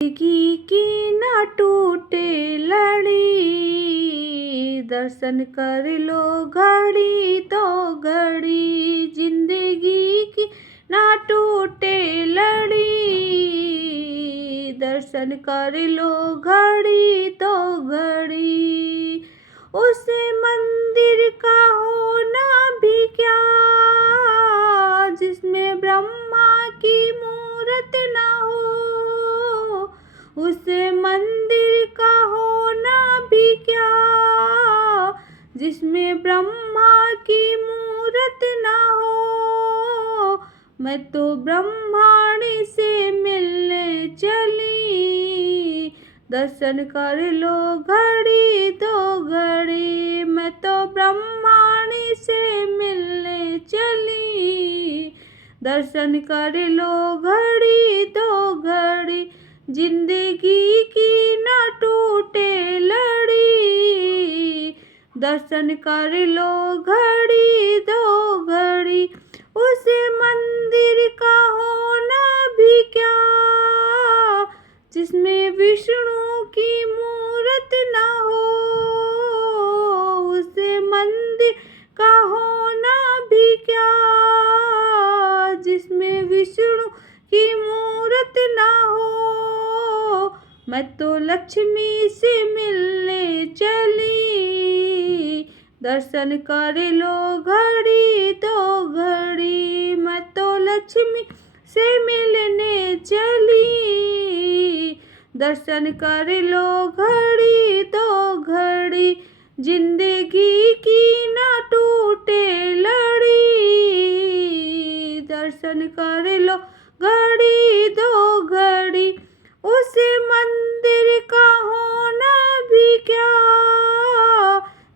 जिंदगी की ना टूटे लड़ी, दर्शन कर लो घड़ी तो घड़ी। जिंदगी की ना टूटे लड़ी, दर्शन कर लो घड़ी तो घड़ी। उस मंदिर का होना भी क्या, जिसमें ब्रह्मा की मूरत ना हो। उस मंदिर का होना भी क्या, जिसमें ब्रह्मा की मूरत ना हो। मैं तो ब्रह्माणी से मिलने चली, दर्शन कर लो घड़ी तो घड़ी। मैं तो ब्रह्माणी से मिलने चली, दर्शन कर लो घड़ी तो घड़ी। जिंदगी की ना टूटे लड़ी, दर्शन कर लो घड़ी दो घड़ी। उस मंदिर का होना भी क्या, जिसमें विष्णु की मूरत ना हो। उस मंदिर का होना भी क्या, जिसमें विष्णु की मूरत ना हो। मैं तो लक्ष्मी से मिलने चली, दर्शन कर लो घड़ी तो घड़ी। मैं तो लक्ष्मी से मिलने चली, दर्शन कर लो घड़ी तो घड़ी। जिंदगी की ना टूटे लड़ी, दर्शन कर लो घड़ी दो घड़ी। उस मंदिर का होना भी क्या,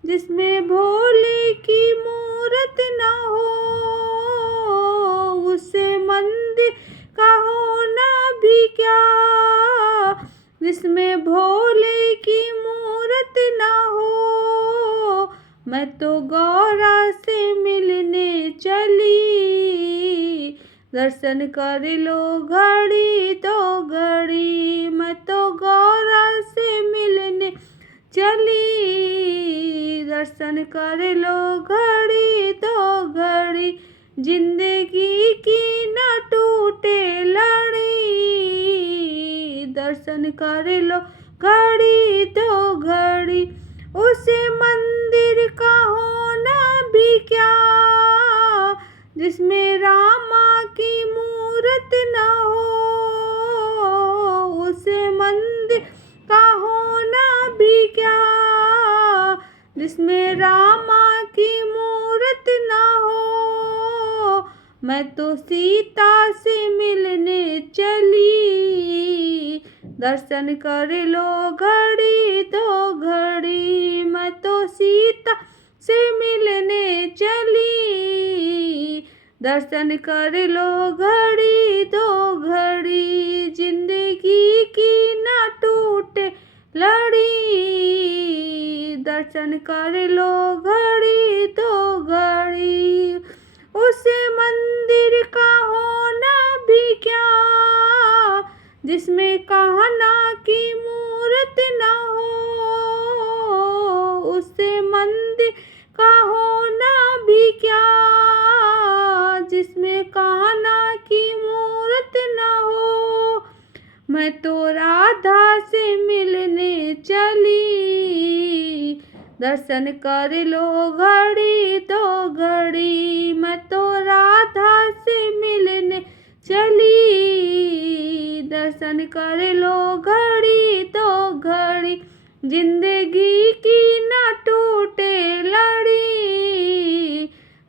जिसमें भोले की मूरत ना हो। उस मंदिर का होना भी क्या, जिसमें भोले की मूरत ना हो। मैं तो गौरा से मिलने चली, दर्शन कर लो घड़ी तो घड़ी। मैं तो गौरा से मिलने चली, दर्शन कर लो घड़ी तो घड़ी। जिंदगी की ना टूटे लड़ी, दर्शन कर लो घड़ी तो घड़ी। उस मंदिर का होना भी क्या, जिसमें रामा की मूरत ना हो। उस मंदिर का होना भी क्या, जिसमें रामा की मूरत ना हो। मैं तो सीता से मिलने चली, दर्शन कर लो घड़ी तो घड़ी। मैं तो सीता से मिलने चली, दर्शन कर लो घड़ी तो घड़ी। जिंदगी की ना टूटे लड़ी, दर्शन कर लो घड़ी तो घड़ी। उस मंदिर का होना भी क्या, जिसमें कान्हा की मूरत ना हो। उस मंदिर का होना भी क्या, जिसमें कान्हा की मूरत ना हो। मैं तो राधा से मिलने चली, दर्शन कर लो घड़ी तो घड़ी। मैं तो राधा से मिलने चली, दर्शन कर लो घड़ी तो घड़ी। जिंदगी की ना टूटे लड़ी,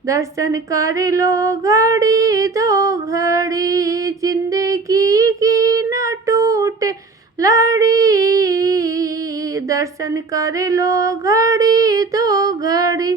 दर्शन कर लो घड़ी तो घड़ी। जिंदगी की ना टूटे लड़ी, दर्शन कर लो घड़ी तो घड़ी।